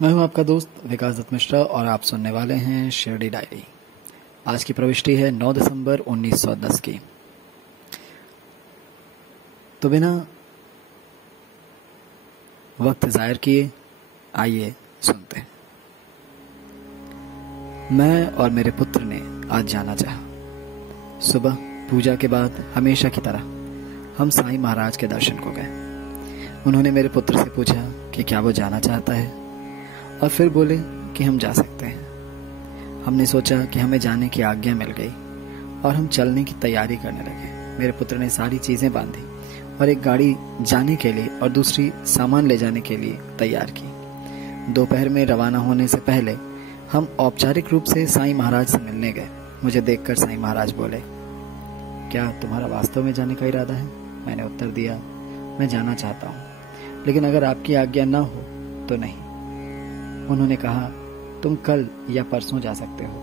मैं हूं आपका दोस्त विकास दत्त मिश्रा और आप सुनने वाले हैं शिरडी डायरी। आज की प्रविष्टि है 9 दिसंबर 1910 की। तो बिना वक्त ज़ायर किए आइए सुनते हैं। मैं और मेरे पुत्र ने आज जाना चाहा। सुबह पूजा के बाद हमेशा की तरह हम साईं महाराज के दर्शन को गए। उन्होंने मेरे पुत्र से पूछा कि क्या वो जाना चाहता है और फिर बोले कि हम जा सकते हैं। हमने सोचा कि हमें जाने की आज्ञा मिल गई और हम चलने की तैयारी करने लगे। मेरे पुत्र ने सारी चीज़ें बांधी और एक गाड़ी जाने के लिए और दूसरी सामान ले जाने के लिए तैयार की। दोपहर में रवाना होने से पहले हम औपचारिक रूप से साईं महाराज से मिलने गए। मुझे देखकर साईं महाराज बोले, क्या तुम्हारा वास्तव में जाने का इरादा है? मैंने उत्तर दिया, मैं जाना चाहता हूँ, लेकिन अगर आपकी आज्ञा ना हो तो नहीं। उन्होंने कहा, तुम कल या परसों जा सकते हो।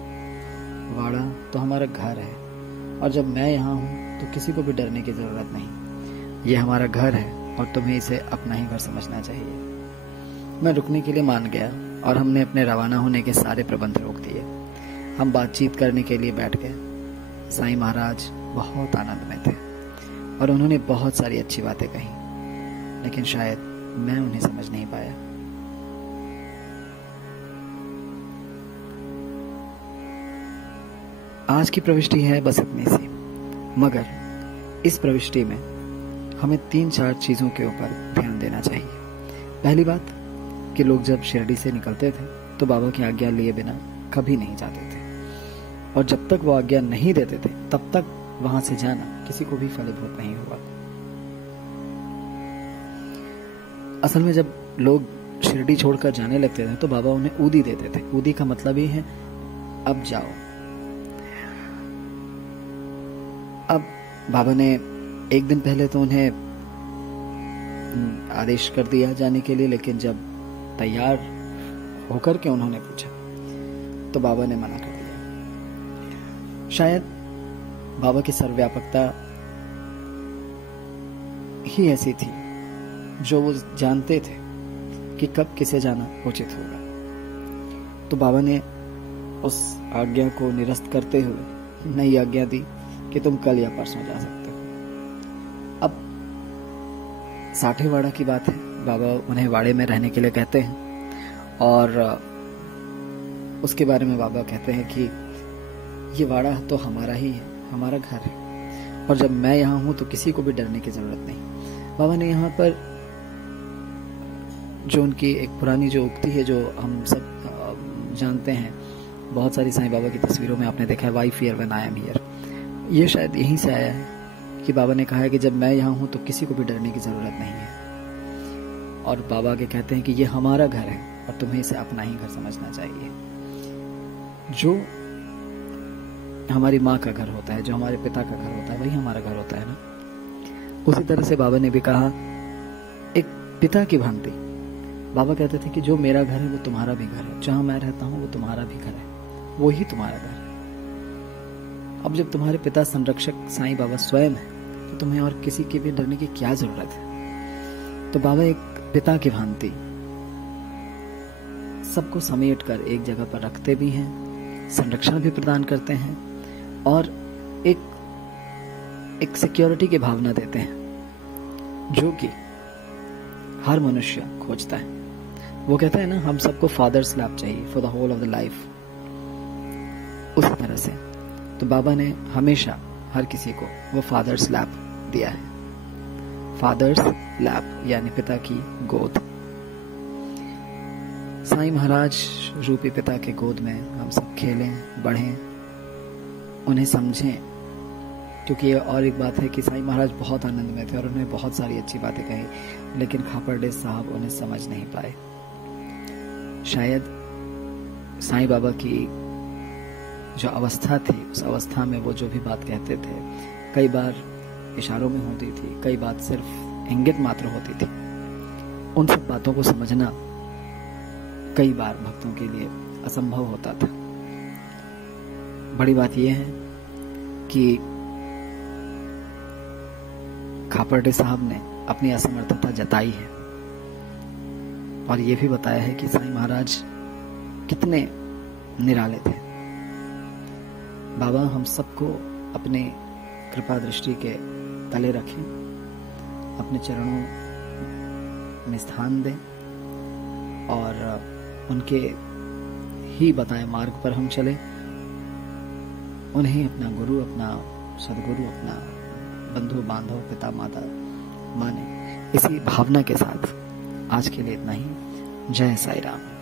वाड़ा तो हमारा घर है और जब मैं यहाँ हूँ तो किसी को भी डरने की जरूरत नहीं। ये हमारा घर है और तुम्हें इसे अपना ही घर समझना चाहिए। मैं रुकने के लिए मान गया और हमने अपने रवाना होने के सारे प्रबंध रोक दिए। हम बातचीत करने के लिए बैठ गए। साईं महाराज बहुत आनंद में थे और उन्होंने बहुत सारी अच्छी बातें कही, लेकिन शायद मैं उन्हें समझ नहीं पाया। आज की प्रविष्टि है बस इतनी सी, मगर इस प्रविष्टि में हमें 3-4 चीजों के ऊपर ध्यान देना चाहिए। पहली बात कि लोग जब शिरडी से निकलते थे तो बाबा की आज्ञा लिए बिना कभी नहीं जाते थे, और जब तक वो आज्ञा नहीं देते थे तब तक वहां से जाना किसी को भी फलीभूत नहीं हुआ। असल में जब लोग शिरडी छोड़कर जाने लगते थे तो बाबा उन्हें ऊदी देते थे। ऊदी का मतलब ही है अब जाओ। अब बाबा ने एक दिन पहले तो उन्हें आदेश कर दिया जाने के लिए, लेकिन जब तैयार होकर के उन्होंने पूछा तो बाबा ने मना कर दिया। शायद बाबा की सर्वव्यापकता ही ऐसी थी जो वो जानते थे कि कब किसे जाना उचित होगा। तो बाबा ने उस आज्ञा को निरस्त करते हुए नई आज्ञा दी कि तुम कल या परसों जा सकते हो। अब साठे वाड़ा की बात है। बाबा उन्हें वाड़े में रहने के लिए कहते हैं और उसके बारे में बाबा कहते हैं कि ये वाड़ा तो हमारा ही है, हमारा घर है, और जब मैं यहाँ हूं तो किसी को भी डरने की जरूरत नहीं। बाबा ने यहाँ पर जो उनकी एक पुरानी जो उक्ति है जो हम सब जानते हैं, बहुत सारी साईं बाबा की तस्वीरों में आपने देखा है, why fear when I am here. ये शायद यहीं से आया है कि बाबा ने कहा है कि जब मैं यहाँ हूं तो किसी को भी डरने की जरूरत नहीं है। और बाबा आगे कहते हैं कि ये हमारा घर है और तुम्हें इसे अपना ही घर समझना चाहिए। जो हमारी माँ का घर होता है, जो हमारे पिता का घर होता है, वही हमारा घर होता है ना। उसी तरह से बाबा ने भी कहा एक पिता की भांति। बाबा कहते थे कि जो मेरा घर है वो तुम्हारा भी घर है, जहां मैं रहता हूं वो तुम्हारा भी घर है, वो ही तुम्हारा घर है। अब जब तुम्हारे पिता संरक्षक साईं बाबा स्वयं है तो तुम्हें और किसी के भी डरने की क्या जरूरत है। तो बाबा एक पिता की भांति सबको समेट कर एक जगह पर रखते भी हैं, संरक्षण भी प्रदान करते हैं और एक सिक्योरिटी की भावना देते हैं जो कि हर मनुष्य खोजता है। वो कहता है ना, हम सबको फादर्स लैप चाहिए for the whole of the life. उसी तरह से तो बाबा ने हमेशा हर किसी को वो फादर्स लैप दिया है। फादर्स लैप यानी पिता की गोद। साईं महाराज रूपी पिता के गोद में हम सब खेलें, बढ़ें, उन्हें समझें। क्योंकि ये और एक बात है कि साईं महाराज बहुत आनंद में थे और उन्हें बहुत सारी अच्छी बातें कही, लेकिन खापरडे साहब उन्हें समझ नहीं पाए। शायद साईं बाबा की जो अवस्था थी, उस अवस्था में वो जो भी बात कहते थे कई बार इशारों में होती थी, कई बात सिर्फ इंगित मात्र होती थी। उन सब बातों को समझना कई बार भक्तों के लिए असंभव होता था। बड़ी बात यह है कि खापरडे साहब ने अपनी असमर्थता जताई है और ये भी बताया है कि साईं महाराज कितने निराले थे। बाबा हम सबको अपने कृपा दृष्टि के तले रखें, अपने चरणों में स्थान दें और उनके ही बताए मार्ग पर हम चलें, उन्हें अपना गुरु, अपना सदगुरु, अपना बंधु बांधव, पिता माता माने। इसी भावना के साथ आज के लिए इतना ही। जय साईं राम।